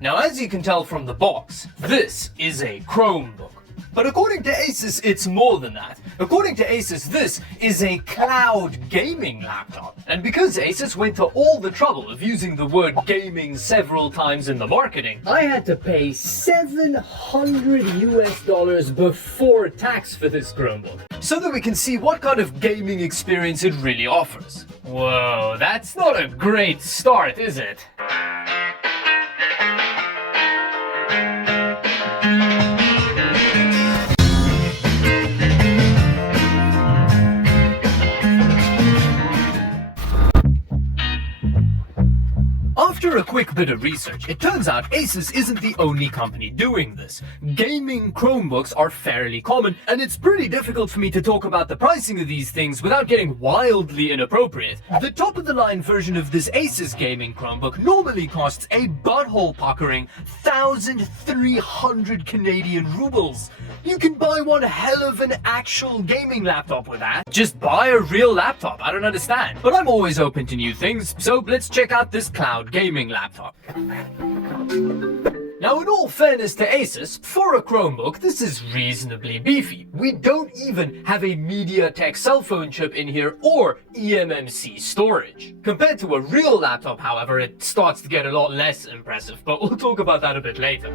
Now, as you can tell from the box, this is a Chromebook. But according to Asus, it's more than that. According to Asus, this is a cloud gaming laptop. And because Asus went to all the trouble of using the word gaming several times in the marketing, I had to pay $700 before tax for this Chromebook, so that we can see what kind of gaming experience it really offers. Whoa, that's not a great start, is it? After a quick bit of research, it turns out Asus isn't the only company doing this. Gaming Chromebooks are fairly common, and it's pretty difficult for me to talk about the pricing of these things without getting wildly inappropriate. The top-of-the-line version of this Asus gaming Chromebook normally costs a butthole-puckering 1,300 Canadian rubles. You can buy one hell of an actual gaming laptop with that. Just buy a real laptop, I don't understand. But I'm always open to new things, so let's check out this cloud gaming laptop. Now, in all fairness to Asus, for a Chromebook, this is reasonably beefy. We don't even have a MediaTek cell phone chip in here or eMMC storage. Compared to a real laptop, however, it starts to get a lot less impressive, but we'll talk about that a bit later.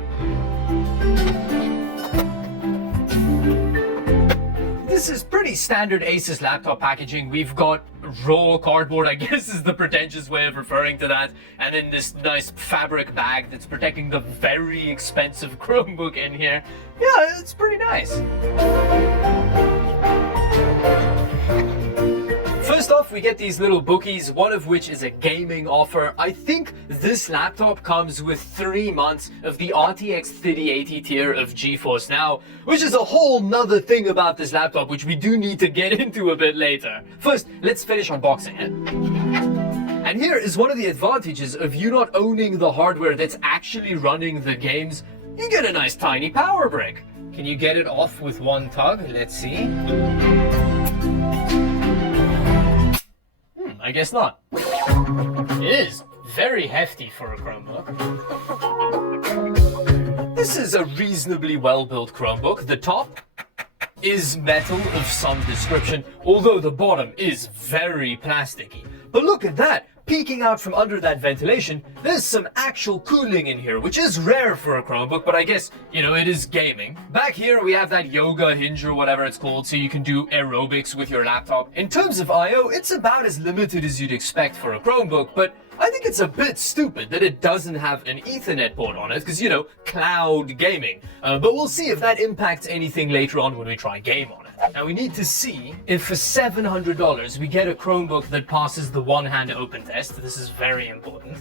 This is pretty standard Asus laptop packaging. We've got raw cardboard, I guess is the pretentious way of referring to that, and then this nice fabric bag that's protecting the very expensive Chromebook in here. Yeah, it's pretty nice. First off, we get these little bookies, one of which is a gaming offer. I think this laptop comes with 3 months of the RTX 3080 tier of GeForce Now, which is a whole nother thing about this laptop, which we do need to get into a bit later. First, let's finish unboxing it. And here is one of the advantages of you not owning the hardware that's actually running the games. You get a nice tiny power brick. Can you get it off with one tug? Let's see. I guess not. It is very hefty for a Chromebook. This is a reasonably well-built Chromebook. The top is metal of some description, although the bottom is very plasticky. But look at that! Peeking out from under that ventilation, there's some actual cooling in here, which is rare for a Chromebook, but I guess, you know, it is gaming. Back here, we have that yoga hinge or whatever it's called, so you can do aerobics with your laptop. In terms of I/O, it's about as limited as you'd expect for a Chromebook, but I think it's a bit stupid that it doesn't have an Ethernet port on it, because, you know, cloud gaming. But we'll see if that impacts anything later on when we try game on it. Now we need to see if for $700 we get a Chromebook that passes the one-hand open test. This is very important.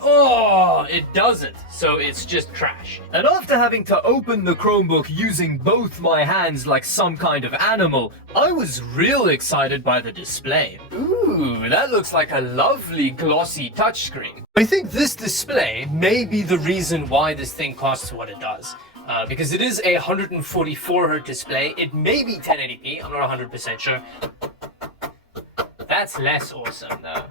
Oh, it doesn't, so it's just trash. And after having to open the Chromebook using both my hands like some kind of animal, I was real excited by the display. Ooh, that looks like a lovely glossy touchscreen. I think this display may be the reason why this thing costs what it does. Because it is a 144Hz display. It may be 1080p, I'm not 100% sure. That's less awesome though.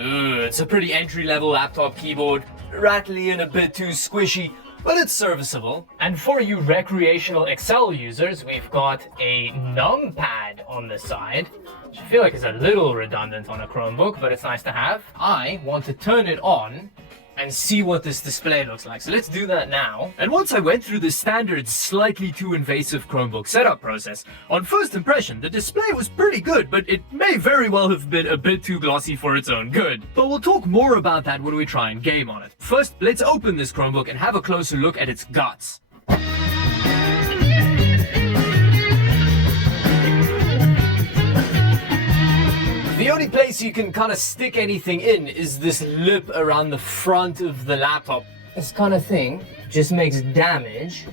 Ooh, it's a pretty entry-level laptop keyboard. Rattly and a bit too squishy, but it's serviceable. And for you recreational Excel users, we've got a numpad on the side, which I feel like is a little redundant on a Chromebook, but it's nice to have. I want to turn it on and see what this display looks like. So let's do that now. And once I went through the standard slightly too invasive Chromebook setup process, on first impression the display was pretty good, but it may very well have been a bit too glossy for its own good. But we'll talk more about that when we try and game on it. First, let's open this Chromebook and have a closer look at its guts. The only place you can kind of stick anything in is this lip around the front of the laptop. This kind of thing just makes damage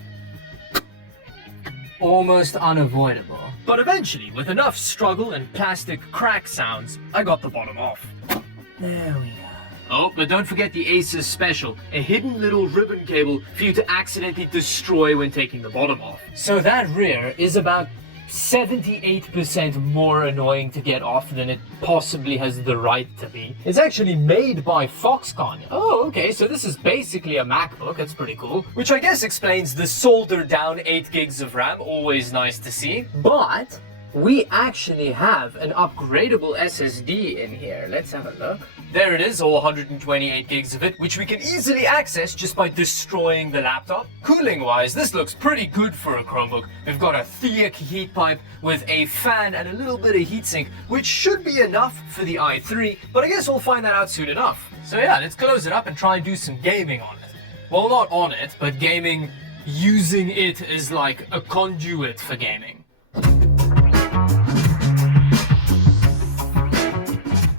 almost unavoidable. But eventually, with enough struggle and plastic crack sounds, I got the bottom off. There we go. Oh, but don't forget the Asus Special, a hidden little ribbon cable for you to accidentally destroy when taking the bottom off. So that rear is about 78% more annoying to get off than it possibly has the right to be. It's actually made by Foxconn. Oh, okay, so this is basically a MacBook. That's pretty cool. Which I guess explains the soldered down 8 gigs of RAM. Always nice to see. But we actually have an upgradable SSD in here. Let's have a look. There it is, all 128 gigs of it, which we can easily access just by destroying the laptop. Cooling wise, this looks pretty good for a Chromebook. We've got a thick heat pipe with a fan and a little bit of heatsink, which should be enough for the i3, but I guess we'll find that out soon enough. So yeah, let's close it up and try and do some gaming on it. Well, not on it, but gaming using it as like a conduit for gaming.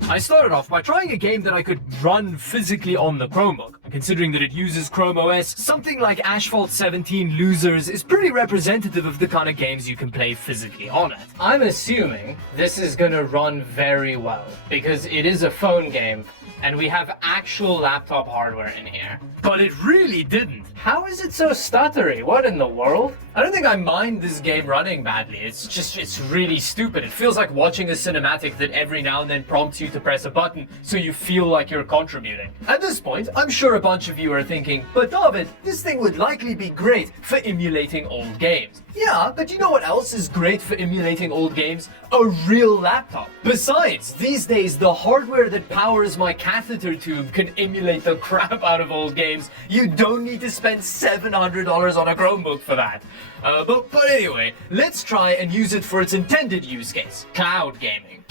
I started off by trying a game that I could run physically on the Chromebook. Considering that it uses Chrome OS, something like Asphalt 17 Losers is pretty representative of the kind of games you can play physically on it. I'm assuming this is gonna run very well, because it is a phone game, and we have actual laptop hardware in here. But it really didn't. How is it so stuttery? What in the world? I don't think I mind this game running badly. It's really stupid. It feels like watching a cinematic that every now and then prompts you to press a button so you feel like you're contributing. At this point, I'm sure a bunch of you are thinking, but David, this thing would likely be great for emulating old games. Yeah, but you know what else is great for emulating old games? A real laptop. Besides, these days, the hardware that powers my catheter tube can emulate the crap out of old games. You don't need to spend $700 on a Chromebook for that. But anyway, let's try and use it for its intended use case, cloud gaming.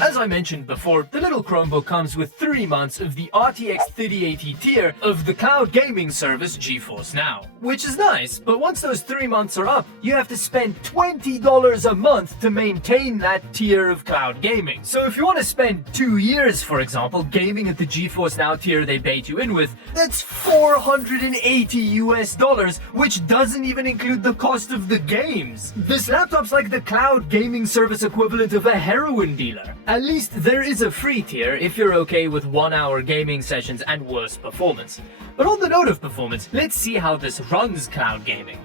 As I mentioned before, the little Chromebook comes with 3 months of the RTX 3080 tier of the cloud gaming service GeForce Now. Which is nice, but once those 3 months are up, you have to spend $20 a month to maintain that tier of cloud gaming. So if you want to spend 2 years, for example, gaming at the GeForce Now tier they bait you in with, that's $480 US, which doesn't even include the cost of the games. This laptop's like the cloud gaming service equivalent of a heroin dealer. At least there is a free tier if you're okay with 1-hour gaming sessions and worse performance. But on the note of performance, let's see how this runs cloud gaming.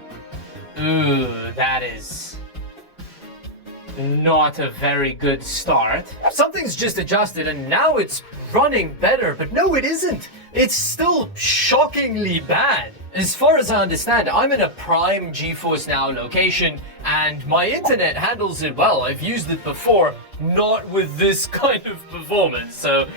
Ooh, that is not a very good start. Something's just adjusted and now it's running better, but no it isn't. It's still shockingly bad. As far as I understand, I'm in a prime GeForce Now location and my internet handles it well. I've used it before, not with this kind of performance, so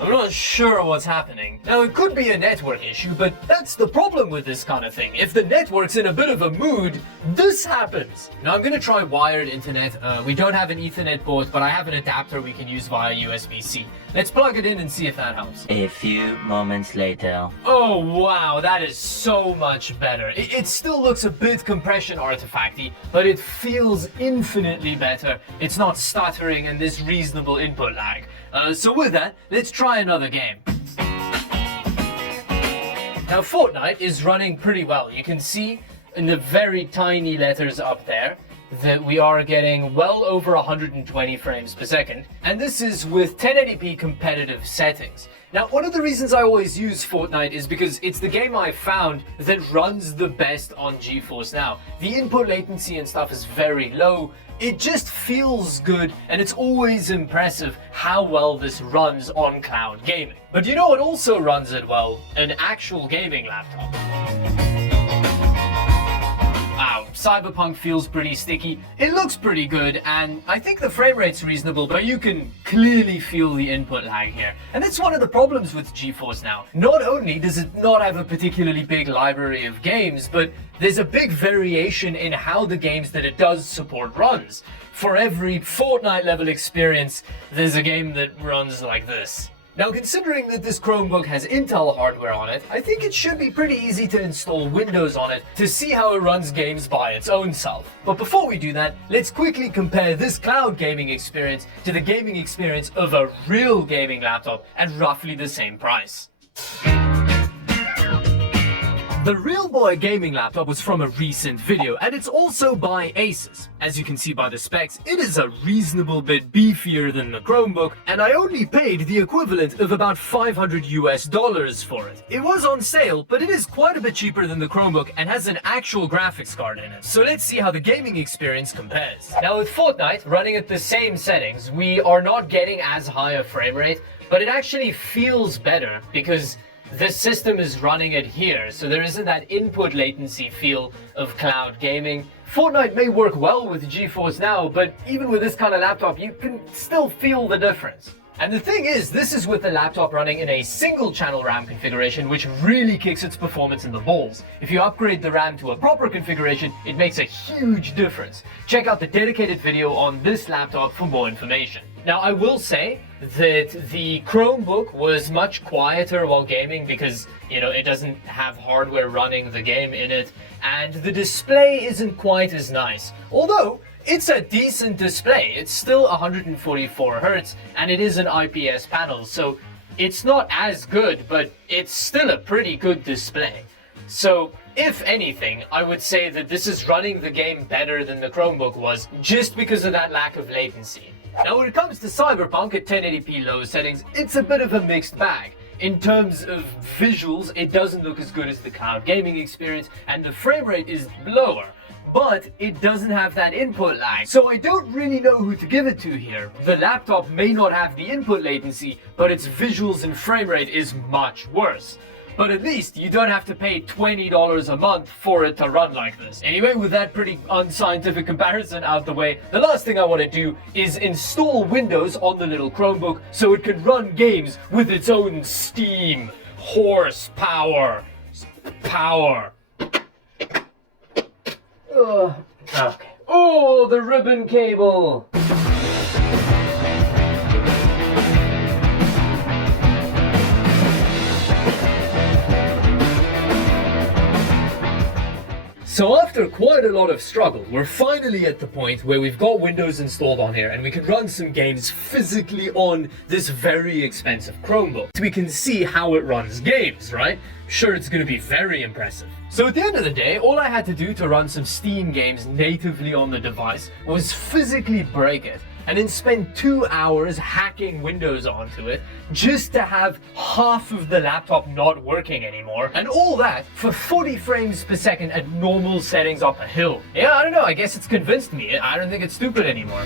I'm not sure what's happening. Now, it could be a network issue, but that's the problem with this kind of thing. If the network's in a bit of a mood, this happens. Now, I'm gonna try wired internet. We don't have an Ethernet port, but I have an adapter we can use via USB-C. Let's plug it in and see if that helps. A few moments later. Oh, wow, that is so much better. It still looks a bit compression artifacty, but it feels infinitely better. It's not stuttering and there's reasonable input lag. So with that, let's try another game. Now, Fortnite is running pretty well. You can see in the very tiny letters up there that we are getting well over 120 frames per second, and this is with 1080p competitive settings. Now, one of the reasons I always use Fortnite is because it's the game I've found that runs the best on GeForce Now. The input latency and stuff is very low. It just feels good, and it's always impressive how well this runs on cloud gaming. But you know what also runs it well? An actual gaming laptop. Wow, Cyberpunk feels pretty sticky. It looks pretty good, and I think the frame rate's reasonable, but you can clearly feel the input lag here. And that's one of the problems with GeForce Now. Not only does it not have a particularly big library of games, but there's a big variation in how the games that it does support runs. For every Fortnite level experience, there's a game that runs like this. Now, considering that this Chromebook has Intel hardware on it, I think it should be pretty easy to install Windows on it to see how it runs games by its own self. But before we do that, let's quickly compare this cloud gaming experience to the gaming experience of a real gaming laptop at roughly the same price. The Real Boy gaming laptop was from a recent video, and it's also by Asus. As you can see by the specs, it is a reasonable bit beefier than the Chromebook, and I only paid the equivalent of about $500 for it. It was on sale, but it is quite a bit cheaper than the Chromebook and has an actual graphics card in it. So let's see how the gaming experience compares. Now with Fortnite running at the same settings, we are not getting as high a frame rate, but it actually feels better because this system is running it here, so there isn't that input latency feel of cloud gaming. Fortnite may work well with GeForce Now, but even with this kind of laptop, you can still feel the difference. And the thing is, this is with the laptop running in a single channel RAM configuration, which really kicks its performance in the balls. If you upgrade the RAM to a proper configuration, it makes a huge difference. Check out the dedicated video on this laptop for more information. Now, I will say that the Chromebook was much quieter while gaming because, it doesn't have hardware running the game in it, and the display isn't quite as nice. Although, it's a decent display. It's still 144 Hz, and it is an IPS panel, so it's not as good, but it's still a pretty good display. So, if anything, I would say that this is running the game better than the Chromebook was, just because of that lack of latency. Now when it comes to Cyberpunk at 1080p low settings, it's a bit of a mixed bag. In terms of visuals, it doesn't look as good as the cloud gaming experience, and the frame rate is lower. But it doesn't have that input lag, so I don't really know who to give it to here. The laptop may not have the input latency, but its visuals and frame rate is much worse. But at least you don't have to pay $20 a month for it to run like this. Anyway, with that pretty unscientific comparison out the way, the last thing I want to do is install Windows on the little Chromebook so it can run games with its own steam, horsepower, power. Okay. Oh, the ribbon cable! So after quite a lot of struggle, we're finally at the point where we've got Windows installed on here and we can run some games physically on this very expensive Chromebook. So we can see how it runs games, right? Sure, it's going to be very impressive. So at the end of the day, all I had to do to run some Steam games natively on the device was physically break it and then spend 2 hours hacking Windows onto it just to have half of the laptop not working anymore, and all that for 40 frames per second at normal settings up a hill. Yeah, I don't know, I guess it's convinced me. I don't think it's stupid anymore.